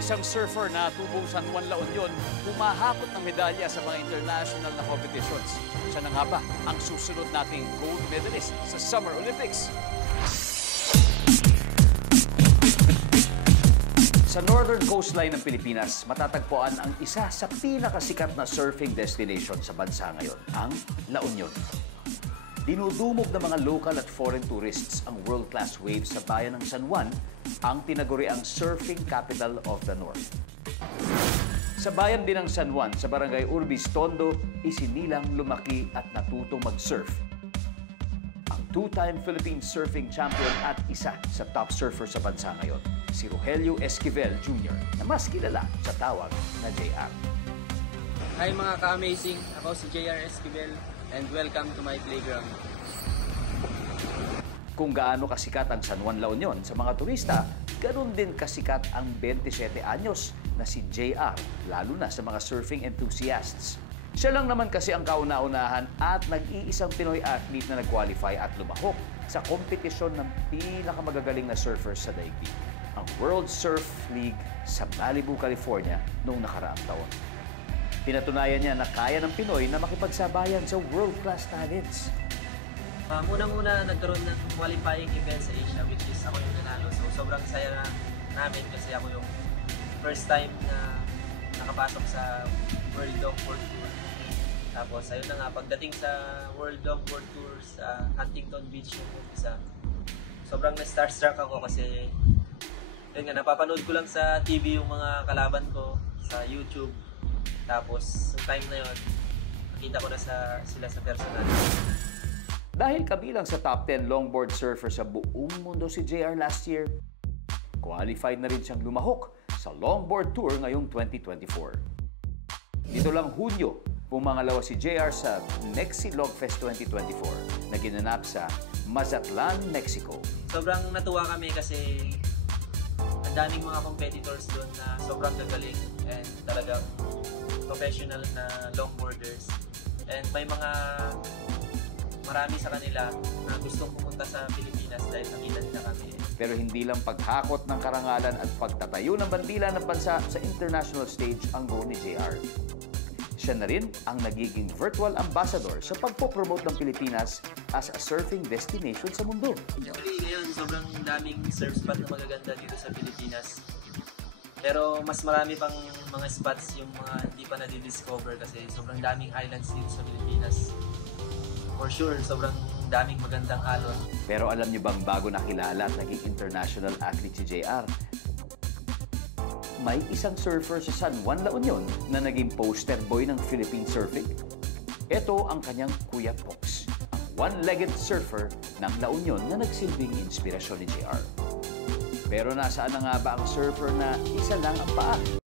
Isang surfer na tubong San Juan, La Union, humahakot ng medalya sa mga international na competitions. Siya na nga ba ang susunod nating gold medalist sa Summer Olympics? Sa northern coastline ng Pilipinas, matatagpuan ang isa sa pinakasikat na surfing destination sa bansa ngayon, ang La Union. Dinudumog ng mga local at foreign tourists ang world-class waves sa bayan ng San Juan, ang tinaguriang surfing capital of the North. Sa bayan din ng San Juan, sa barangay Urbis, Tondo, isinilang, lumaki at natutong mag-surf ang two-time Philippine surfing champion at isa sa top surfer sa bansa ngayon, si Rogelio Esquivel Jr., na mas kilala sa tawag na JR. Hi mga ka-amazing! Ako si JR Esquivel and welcome to my playground. Kung gaano kasikat ang San Juan, La Union sa mga turista, ganun din kasikat ang 27 anyos na si JR, lalo na sa mga surfing enthusiasts. Siya lang naman kasi ang kauna-unahan at nag-iisang Pinoy athlete na nag-qualify at lumahok sa kompetisyon ng pinakamagagaling na surfers sa daigdig, ang World Surf League sa Malibu, California noong nakaraang taon. Pinatunayan niya na kaya ng Pinoy na makipagsabayan sa world-class talents. Unang-una nagkaroon ng qualifying event sa Asia, which is ako yung nanalo. So sobrang saya namin kasi ako yung first time na nakapasok sa World Dog World Tour. Tapos ayun na nga, pagdating sa World Dog World Tour sa Huntington Beach yung umpisa, sobrang na-starstruck ako kasi yun nga, napapanood ko lang sa TV yung mga kalaban ko sa YouTube. Tapos yung time na yun, nakita ko na sila sa personal. Dahil kabilang sa top 10 longboard surfer sa buong mundo si JR last year, qualified na rin siyang lumahok sa longboard tour ngayong 2024. Dito lang Hunyo, pumangalawa si JR sa Mexi Logfest 2024 na ginanap sa Mazatlan, Mexico. Sobrang natuwa kami kasi ang daming mga competitors doon na sobrang gagaling and talagang professional na longboarders. And may marami sa kanila na gustong pumunta sa Pilipinas dahil nakita nila kami. Pero hindi lang paghakot ng karangalan at pagtatayo ng bandila ng bansa sa international stage ang goal ni JR. Siya na rin ang nagiging virtual ambassador sa pagpopromote ng Pilipinas as a surfing destination sa mundo. Actually, ngayon sobrang daming surf spot na magaganda dito sa Pilipinas. Pero mas marami pang mga spots yung mga hindi pa na-discover kasi sobrang daming islands dito sa Pilipinas. For sure, sobrang daming magandang alon. Pero alam niyo bang bago nakilala at naging international athlete si JR, may isang surfer sa San Juan, La Union na naging poster boy ng Philippine surfing? Ito ang kanyang Kuya Pox, ang one-legged surfer ng La Union na nagsilbing inspirasyon ni JR. Pero nasaan na nga ba ang surfer na isa lang ang paa